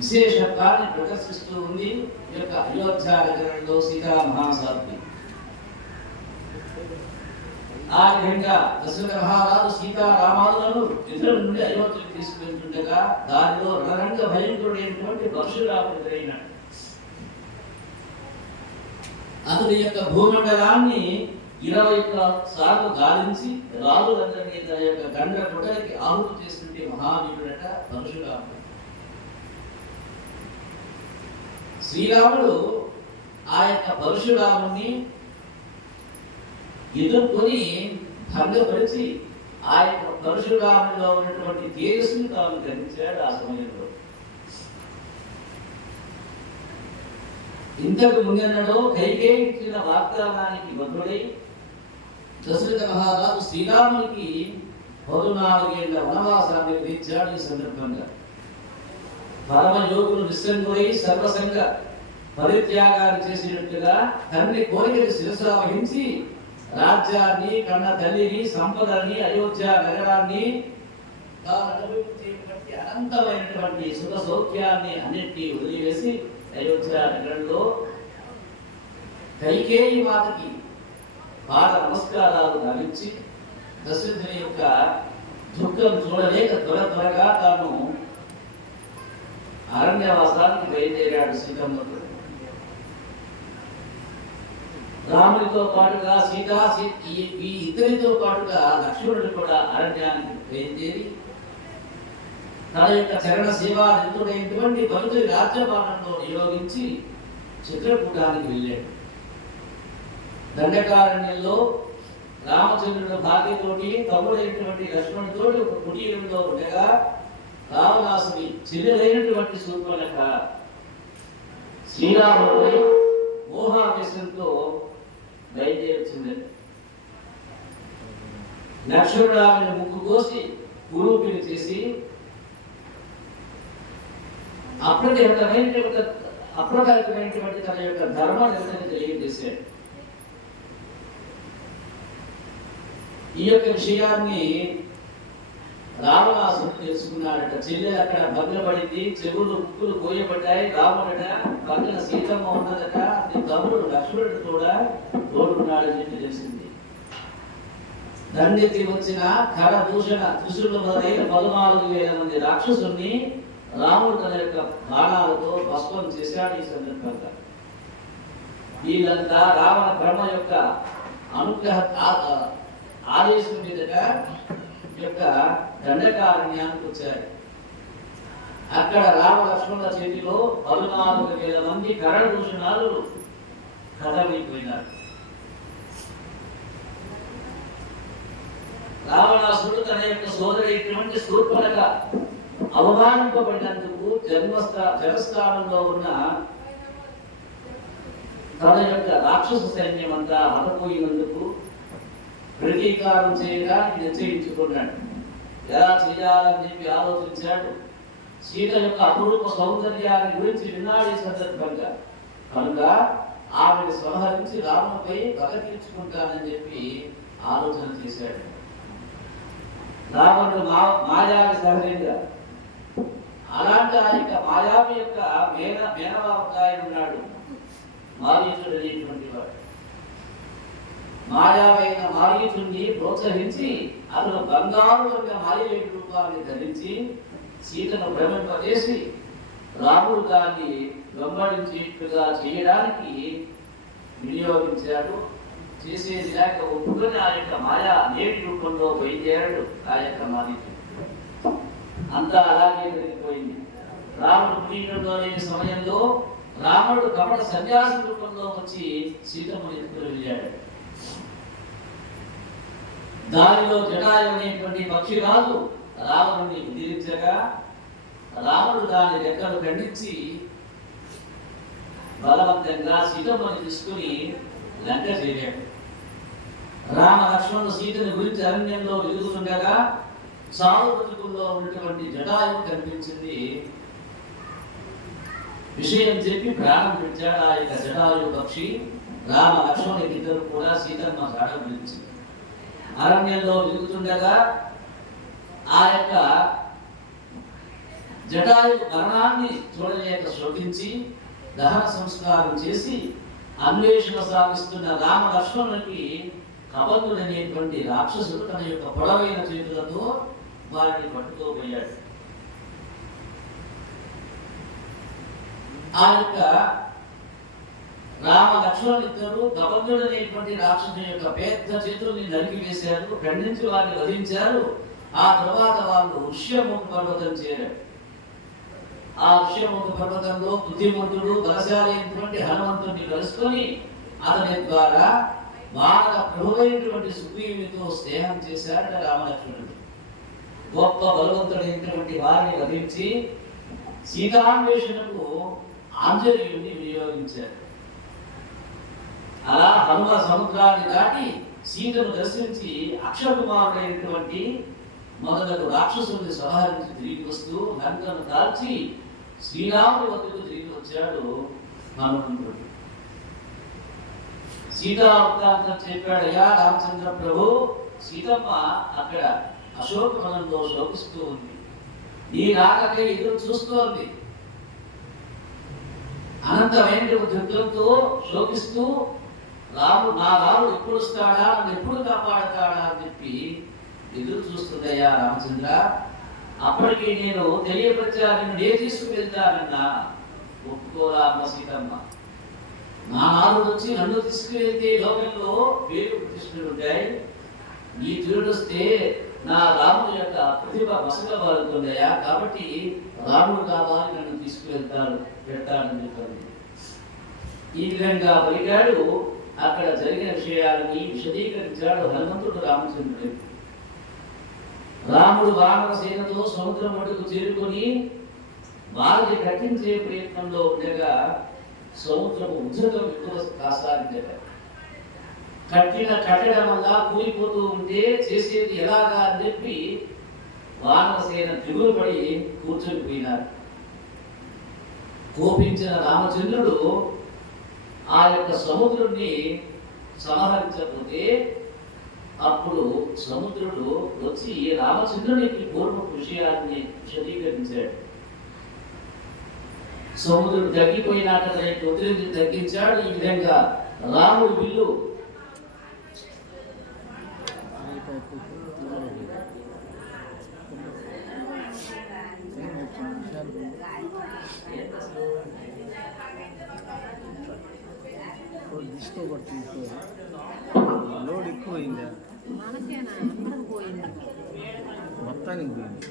విశేషత్వాన్ని ప్రదర్శిస్తూ ఉంది ఈ యొక్క అయోధ్య నగరంలో సీతామహాసాధ్వి. ఆ విధంగా దశరథ మహారాజు సీతారామాలను ఇతరుల నుండి అయోధ్యకు తీసుకెళ్తుండగా దానిలో రణరంగ భయంకరుడైనటువంటి పరశురాముడు ఎదురైనాడు. అతని యొక్క భూమండలాన్ని 21 సార్లు గాలించి రాజులందరినీ తన యొక్క గండ కొట్టలకి ఆహుతి చేస్తుంటే మహావీరుడట పరశురాముడు. శ్రీరాముడు ఆ యొక్క పరశురాముని ఎదుర్కొని భంగపరిచి ఆ యొక్క పరశురాములో ఉన్నటువంటి తేజస్సును తాను గ్రహించాడు. ఆ సమయంలో ఇంతకు ముందెన్నడో కైకేయి ఇచ్చిన వాగ్దానానికి బదులై దశరథ మహారాజు శ్రీరామునికి 14 ఏళ్ల వనవాసాన్ని విధించాడు. ఈ సందర్భంగా పరమయోగులు నిస్సంగులై సర్వసంగ పరిత్యాగాలు చేసినట్టుగా తండ్రి కోరికలు శిరస వహించి రాజ్యాన్ని, కన్న తల్లిని, సంపదని, అయోధ్య నగరాన్ని అనంతమైనటువంటి సుఖ సౌఖ్యాన్ని అన్నింటినీ వదిలివేసి అయోధ్య నగరంలో కైకేయి మాతకి పాద నమస్కారాలు నవించి దశరథుని యొక్క దుఃఖం చూడలేక త్వరగా తాను అరణ్యవాసానికి బయలుదేరాడు. సీతమ్మకు రాముడితో పాటుగా ఈ ఇద్దరితో పాటుగా లక్ష్మణుడు కూడా అరణ్యానికి బయలుదేరి తన యొక్క చరణ సేవాదితుడైనటువంటి భరతుడి రాజ్యపాలనలో నియోగించి చిత్రకూటానికి వెళ్ళాడు. దండకారణ్యంలో రామచంద్రుడు భార్యతోటి తమ్ముడైనటువంటి లక్ష్మణుడితో ఒక కుటీరంలో ఉండగా రావణాసుని చెల్లెలైనటువంటి శూర్పణఖ శ్రీరాముడిపై మోహావేశంతో బయలుదేరుతుంది. లక్ష్మణుడు ఆమెను ముక్కు కోసి కురూపిని చేసి అప్రకటితమైనటువంటి తన యొక్క ధర్మాన్ని తెలియజేశాడు. ఈ యొక్క విషయాన్ని రావణాసుడు తెలుసుకున్నాడట. చెల్లెలు అక్కడ భగ్నపడింది, చెవులు ముక్కులు కోయబడ్డాయి. రాముడట పక్కన సీతమ్మ ఉన్నదట, నీ తమ్ముడు లక్ష్మణుడు కూడా తోడుకున్నాడని చెప్పి తెలిసింది. దండెత్తి వచ్చిన కర దూషణ త్రిశూలు మొదలైన 14,000 మంది రాక్షసుల్ని రాముడు తన యొక్క బాణాలతో భస్మం చేశాడు. ఈ సందర్భంగా వీళ్ళంతా రావణ బ్రహ్మ యొక్క అనుగ్రహ ఆదేశం మీదగా యొక్క దండకారణ్యానికి వచ్చారు. అక్కడ రామ లక్ష్మణుల చేతిలో 14,000 మంది కరణభూషణాలు కథమైపోయినారు. రావణాసుడు తన యొక్క సోదరైనటువంటి శూర్పణఖ అవమానింపబడినందుకు జనస్థానంలో ఉన్న తన యొక్క రాక్షస సైన్యం అంతా హతపోయినందుకు ప్రతీకారం చేయడానికి నిశ్చయించుకున్నాడు. ఎలా చేయాలని చెప్పి ఆలోచించాడు. సీత యొక్క అపురూప సౌందర్యాన్ని గురించి విన్నాడు. ఈ సందర్భంగా కనుక ఆమెను సంహరించి రామునిపై పగ తీర్చుకుంటానని చెప్పి ఆలోచన చేశాడు. రావణుడు మాయావి సహజంగా అలాంటి ఆ యొక్క మాయావి యొక్క మేనవాకాయ ఉన్నాడు మారీచుడు అనేటువంటి వాడు. మాయావైన మారీచుడిని ప్రోత్సహించి అతను బంగారు యొక్క మాయవేడి రూపాన్ని ధరించి సీతను భ్రమింపజేసి రాముడు దాన్ని వెంబడించేట్టుగా చేయడానికి వినియోగించాడు. చేసేది లేక ఒప్పుకొని ఆ యొక్క మాయా నేటి రూపంలో బయలుదేరాడు ఆ యొక్క మారీచుడు. అంతా అలాగే జరిగిపోయింది. రాముడు కుటీరంలో లేని సమయంలో రాముడు కపట సన్యాసి రూపంలో వచ్చి సీతమ్మను ఎత్తుకుని వెళ్ళాడు. దానిలో జటాయు అనేటువంటి పక్షిరాజు రావణుని ఎదిరించగా రాముడు దాని రెక్కలు ఖండించి బలవంతంగా సీతమ్మని తీసుకుని లంక చేరాడు. రామ లక్ష్మణుడు సీతని గురించి అరణ్యంలో వెలుగుతుండగా సాగు బతుకుల్లో ఉన్నటువంటి జటాయువు కనిపించింది. విషయం చెప్పి ప్రాణం పెట్టాడు ఆ యొక్క జటాయు పక్షి. రామ లక్ష్మణుడికి ఇద్దరు కూడా సీతమ్మ జాడ పిలిచింది. అరణ్యంలో వెలుగుతుండగా ఆ యొక్క జటాయు మరణాన్ని చూడలేక శోకించి దహన సంస్కారం చేసి అన్వేషణ సాగిస్తున్న రామ లక్ష్మణునికి కబంధుడనేటువంటి రాక్షసుడు తన యొక్క పొడవైన చేతులతో వారిని పట్టుకోబోయాడు. ఆ యొక్క రామ లక్ష్మణులిద్దరూ కబంధుడనేటువంటి రాక్షసుని యొక్క పెద్ద చేతుల్ని నరికివేశారు, ఖండించి వారిని వధించారు. ఆ తర్వాత వాళ్ళు ఋష్యముఖ పర్వతం చేరారు. ఆ ఋష్యముఖ పర్వతంలో బుద్ధిమంతుడు బలశాలి అయినటువంటి హనుమంతుడిని కలుసుకొని అతని ద్వారా వానర ప్రభువైనటువంటి సుగ్రీవునితో స్నేహం చేశాడట రామలక్ష్మణుడు. గొప్ప బలవంతుడైనటువంటి వారిని వధించి సీతాన్వేషణకు ఆంజనేయుడిని వినియోగించారు. అలా హనుమ సముద్రాన్ని దాటి సీతను దర్శించి అక్షకుమారుడైనటువంటి మొదలగు రాక్షసుల్ని సంహరించి తిరిగి వస్తూ లంకను కాల్చి శ్రీరాముడి వద్దకు తిరిగి వచ్చాడు హనుమంతుడు. సీతా వృత్తాంతం చెప్పాడయ్యా రామచంద్ర ప్రభు, సీతమ్మ అక్కడ అశోకవనంలో శోకిస్తూ ఉంది, నీ రాకకై ఎదురు చూస్తోంది. అనంతమైన దుఃఖంతో శోకిస్తూ నా రాముడు ఎప్పుడు వస్తాడా, నన్ను ఎప్పుడు కాపాడతాడా అని చెప్పి ఎదురు చూస్తుందయ్యా రామచంద్ర. అప్పటికి నేను తెలియపరిచాను, నేను తీసుకువెళ్తానన్నా ఒప్పుకోరా అమ్మ సీతమ్మ. నా నాలుగు వచ్చి నన్ను తీసుకువెళ్తే లోకంలో పేరు ప్రతిష్టలు ఉంటాయి, నీ తీరుడు వస్తే నా రాముడు యొక్క ప్రతిభ మసకబారుతుందయ్యా, కాబట్టి రాముడు కావాలి, నన్ను పెడతాడని చెప్పారు. ఈ విధంగా పలికాడు. అక్కడ జరిగిన విషయాలని విశదీకరించాడు హనుమంతుడు రామచంద్రుడు. రాముడు వానర సేనతో సముద్రం ఒడ్డుకు చేరుకొని వారిని కట్టించే ప్రయత్నంలో ఉండగా సముద్రము ఉధృతం ఎక్కువ కాసారిందట. కట్టడం వల్ల కూలిపోతూ ఉంటే చేసేది ఎలాగా అని చెప్పి వానర సేన దిగులు పడి కూర్చొని పోయినారు. కోపించిన రామచంద్రుడు ఆ యొక్క సముద్రుడిని సంహరించకపోతే అప్పుడు సముద్రుడు వచ్చి రామచంద్రునికి పూర్వపు విషయాన్ని విశదీకరించాడు. సముద్రుడు తగ్గిపోయినాక ఒత్తిడిని తగ్గించాడు. ఈ విధంగా రాముడు విల్లు లోడ్ ఎక్కువైందా, మొత్తానికి పోయింది.